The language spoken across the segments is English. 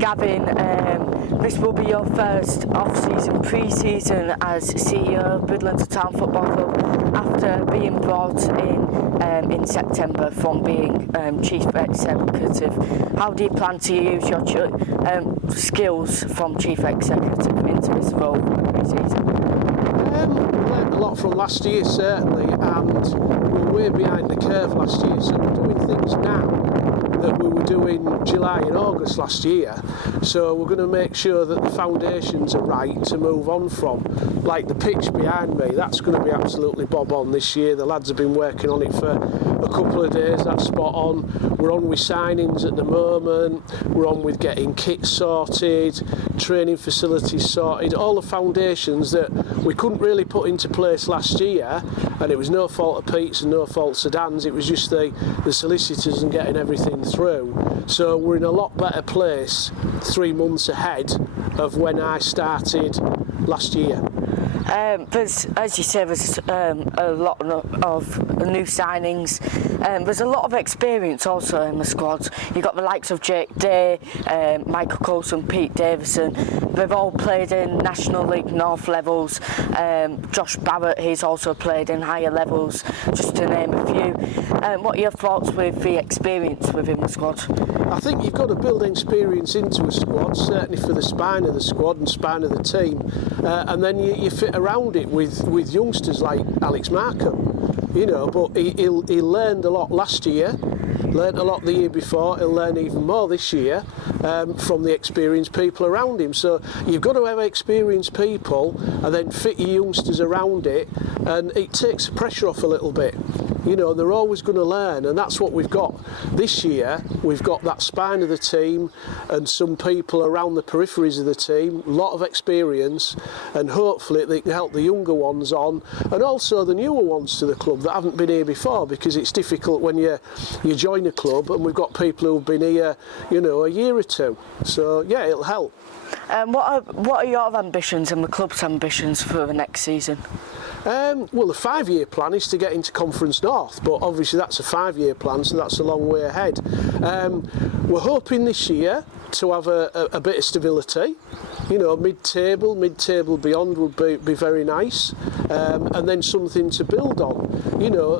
Gavin, this will be your first off-season pre-season as CEO of Bridlington Town Football Club after being brought in September from being Chief Executive. How do you plan to use your skills from Chief Executive into this role for pre-season? We learned a lot from last year certainly, and we were way behind the curve last year, so we're doing things now that we were doing July and August last year. So we're going to make sure that the foundations are right to move on from. Like the pitch behind me, that's going to be absolutely bob on this year. The lads have been working on it for a couple of days, that's spot on. We're on with signings at the moment, we're on with getting kits sorted, training facilities sorted, all the foundations that we couldn't really put into place last year, and it was no fault of Pete's and no fault of Dan's, it was just the solicitors and getting everything through. So we're in a lot better place 3 months ahead of when I started last year. There's, as you say, there's a lot of new signings. There's a lot of experience also in the squad. You've got the likes of Jake Day, Michael Coulson, Pete Davison. They've all played in National League North levels. Josh Barrett, he's also played in higher levels, just to name a few. What are your thoughts with the experience within the squad? I think you've got to build experience into a squad, certainly for the spine of the squad and spine of the team, and then you fit around it with youngsters like Alex Markham, you know. But he learned a lot last year, learned a lot the year before, he'll learn even more this year from the experienced people around him. So you've got to have experienced people and then fit your youngsters around it, and it takes the pressure off a little bit. You know, they're always going to learn, and that's what we've got this year. We've got that spine of the team and some people around the peripheries of the team, a lot of experience, and hopefully they can help the younger ones on, and also the newer ones to the club that haven't been here before, because it's difficult when you join a club, and we've got people who've been here, you know, a year or two. So yeah, it'll help. What are your ambitions and the club's ambitions for the next season? Well, the 5-year plan is to get into Conference North, but obviously that's a 5-year plan, so that's a long way ahead. We're hoping this year to have a bit of stability. You know, mid-table beyond would be very nice, and then something to build on. You know,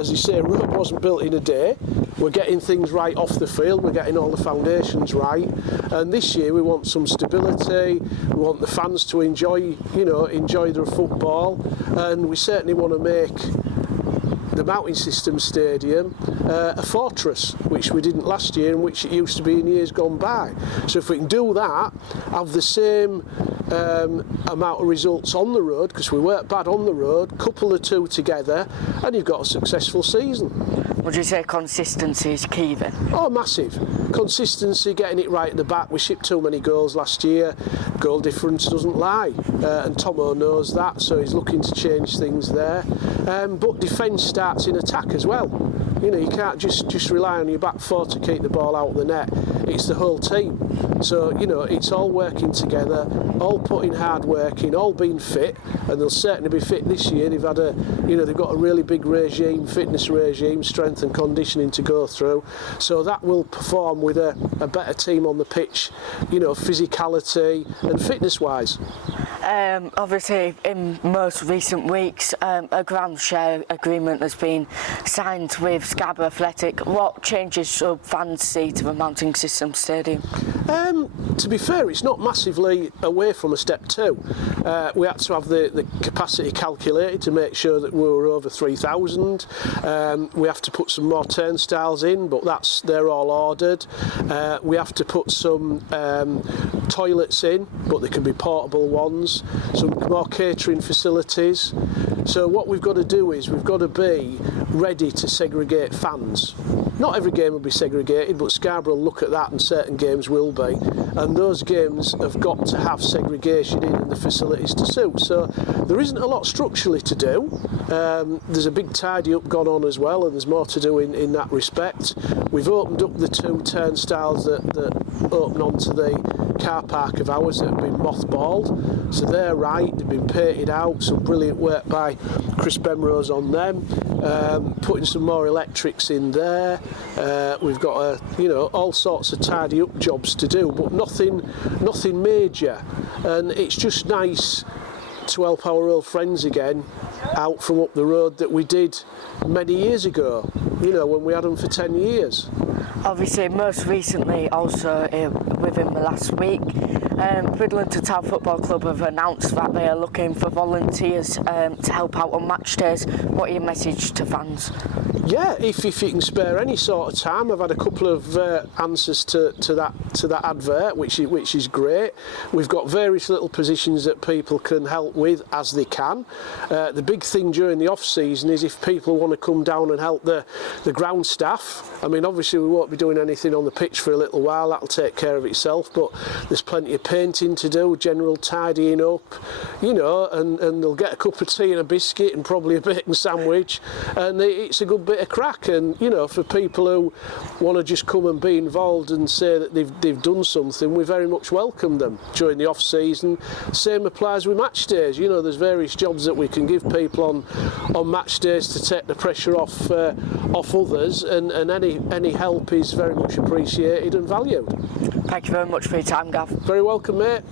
as you say, Rome wasn't built in a day. We're getting things right off the field, we're getting all the foundations right, and this year we want some stability, we want the fans to enjoy their football, and we certainly want to make the Mountain System Stadium a fortress, which we didn't last year and which it used to be in years gone by. So if we can do that, have the same amount of results on the road, because we weren't bad on the road, couple the two together, and you've got a successful season. Would you say consistency is key then? Oh, massive. Consistency, getting it right at the back. We shipped too many goals last year. Goal difference doesn't lie, and Tomo knows that, so he's looking to change things there. But defence starts in attack as well. You know, you can't just rely on your back four to keep the ball out of the net. It's the whole team. So, you know, it's all working together, all putting hard work in, all being fit, and they'll certainly be fit this year. They've got a really big regime, fitness regime, strength and conditioning to go through. So that will perform with a better team on the pitch, you know, physicality and fitness-wise. Obviously, in most recent weeks, a ground share agreement has been signed with Scarborough Athletic. What changes should fans see to the Mountain System Stadium? To be fair, it's not massively away from a step two. We had to have the capacity calculated to make sure that we were over 3,000. We have to put some more turnstiles in, but they're all ordered. We have to put some toilets in, but they can be portable ones, some more catering facilities. So what we've got to do is we've got to be ready to segregate fans. Not every game will be segregated, but Scarborough will look at that and certain games will be. And those games have got to have segregation in and the facilities to suit. So there isn't a lot structurally to do. There's a big tidy up gone on as well, and there's more to do in that respect. We've opened up the 2 turnstiles that open onto the car park of ours that have been mothballed. So they're right, they've been painted out, some brilliant work by Chris Bemrose on them. Putting some more electrics in there. We've got all sorts of tidy up jobs to do, but nothing major. And it's just nice to help our old friends again out from up the road that we did many years ago, when we had them for 10 years. Obviously, most recently, also within the last week, Bridlington Town Football Club have announced that they are looking for volunteers to help out on match days. What are your message to fans? Yeah, if you can spare any sort of time, I've had a couple of answers to that advert, which is great. We've got various little positions that people can help with as they can. The big thing during the off season is if people want to come down and help the ground staff. I mean, obviously we won't be doing anything on the pitch for a little while. That'll take care of itself. But there's plenty of painting to do, general tidying up, and they'll get a cup of tea and a biscuit and probably a bacon sandwich, and it's a good bit of crack. And for people who want to just come and be involved and say that they've done something, we very much welcome them during the off season. Same applies with match days. There's various jobs that we can give people on match days to take the pressure off others, and any help is very much appreciated and valued. Thank you very much for your time, Gav. Very welcome, mate.